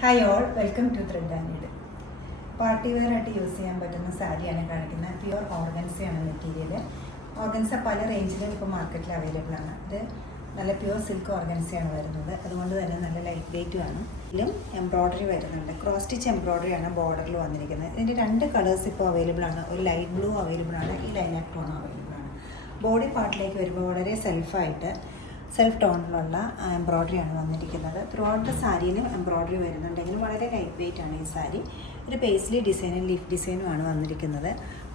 Hi all, welcome to thread and needle. Party wear ആയിട്ട് use ചെയ്യാൻ പറ്റുന്ന സാരിയാണ് കാണിക്കുന്നത്. Pure ഓർഗൻസയാണ് material. ഓർഗൻസ പല റേഞ്ചിലും ഇപ്പോൾ മാർക്കറ്റിൽ അവൈലബിൾ ആണ്. ഇത് നല്ല പ്യുവർ സിൽക്ക് ഓർഗൻസയാണ് വരുന്നത്. അതുകൊണ്ട് തന്നെ നല്ല ലൈറ്റ് വെയ്റ്റും ആണ്. ഇതിലും എംബ്രോയ്ഡറി വരുന്നുണ്ട്. ക്രോസ് സ്റ്റിച്ച് എംബ്രോയ്ഡറി ആണ് ബോർഡറിൽ വന്നിരിക്കുന്നത്. ഇതിൻ്റെ 2 കളേഴ്സ് ഇപ്പോൾ അവൈലബിൾ ആണ്. ഒരു ലൈറ്റ് ബ്ലൂ അവൈലബിൾ ആണ്, ഈ ലൈലാക്ക് ടോൺ അവൈലബിൾ ആണ്. ബോഡി പാർട്ടിലേക്ക് വരുമ്പോൾ വളരെ സെൽഫ് ടോണിലുള്ള എംബ്രോയ്ഡറിയാണ് വന്നിരിക്കുന്നത്. ത്രൂ ഔട്ട് ദ സാരിയിലും എംബ്രോയ്ഡറി വരുന്നുണ്ടെങ്കിലും വളരെ ലൈറ്റ് വെയ്റ്റ് ആണ് ഈ സാരി. ഒരു പേസ്ലി ഡിസൈനും ലീഫ് ഡിസൈനുമാണ് വന്നിരിക്കുന്നത്.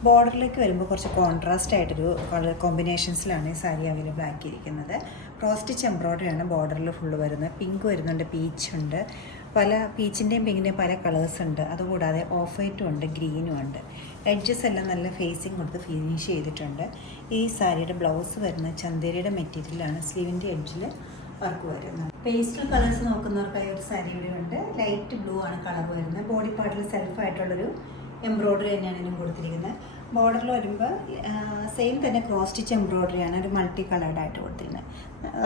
ബോർഡറിലേക്ക് വരുമ്പോൾ കുറച്ച് കോൺട്രാസ്റ്റ് ആയിട്ടൊരു കളർ കോമ്പിനേഷൻസിലാണ് ഈ സാരി അവൈലബിൾ ആക്കിയിരിക്കുന്നത്. ക്രോസ് സ്റ്റിച്ച് എംബ്രോയ്ഡറിയാണ് ബോർഡറിൽ ഫുള്ള് വരുന്നത്. പിങ്ക് വരുന്നുണ്ട്, പീച്ച് ഉണ്ട്, പീച്ചിൻ്റെയും പിങ്കിൻ്റെയും പല കളേഴ്സ് ഉണ്ട്. അതുകൂടാതെ ഓഫ് വൈറ്റും ഉണ്ട്, ഗ്രീനും ഉണ്ട്. എഡ്ജസ് എല്ലാം നല്ല ഫേസിങ് കൊടുത്ത് ഫിനിഷ് ചെയ്തിട്ടുണ്ട്. ഈ സാരിയുടെ ബ്ലൗസ് വരുന്നത് ചന്തേരിയുടെ മെറ്റീരിയലാണ്. സ്ലീവിൻ്റെ എഡ്ജിൽ വർക്ക് വരുന്നത്. പേസ്റ്റൽ കളേഴ്സ് നോക്കുന്നവർക്കായി ഒരു സാരി ഇവിടെ ഉണ്ട്. ലൈറ്റ് ബ്ലൂ ആണ് കളർ വരുന്നത്. ബോഡി പാർട്ടിൽ സെൽഫായിട്ടുള്ളൊരു എംബ്രോയ്ഡറി തന്നെയാണ് ഇതിനും കൊടുത്തിരിക്കുന്നത്. ബോർഡറിൽ വരുമ്പോൾ സെയിം തന്നെ ക്രോസ് സ്റ്റിച്ച് എംബ്രോയ്ഡറിയാണ് ഒരു മൾട്ടി കളേർഡായിട്ട് കൊടുത്തിരിക്കുന്നത്.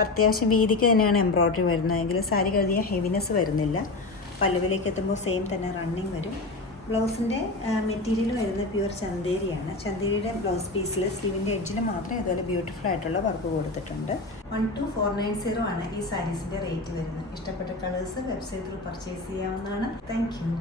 അത്യാവശ്യം വീതിക്ക് തന്നെയാണ് എംബ്രോയ്ഡറി വരുന്നതെങ്കിൽ സാരി കരുതിയ ഹെവിനെസ് വരുന്നില്ല. പല്ലുവിലേക്ക് എത്തുമ്പോൾ സെയിം തന്നെ റണ്ണിങ് വരും. ബ്ലൗസിൻ്റെ മെറ്റീരിയൽ വരുന്നത് പ്യുവർ ചന്തേരിയാണ്. ചന്തേരിയുടെ ബ്ലൗസ് പീസിൽ സ്ലീവിൻ്റെ എഡ്ജിൽ മാത്രമേ ഇതുപോലെ ബ്യൂട്ടിഫുൾ ആയിട്ടുള്ള വർക്ക് കൊടുത്തിട്ടുണ്ട്. 12490 ആണ് ഈ സാരീസിൻ്റെ റേറ്റ് വരുന്നത്. ഇഷ്ടപ്പെട്ട കളേഴ്സ് വെബ്സൈറ്റിൽ പർച്ചേസ് ചെയ്യാവുന്നതാണ്. Thank you.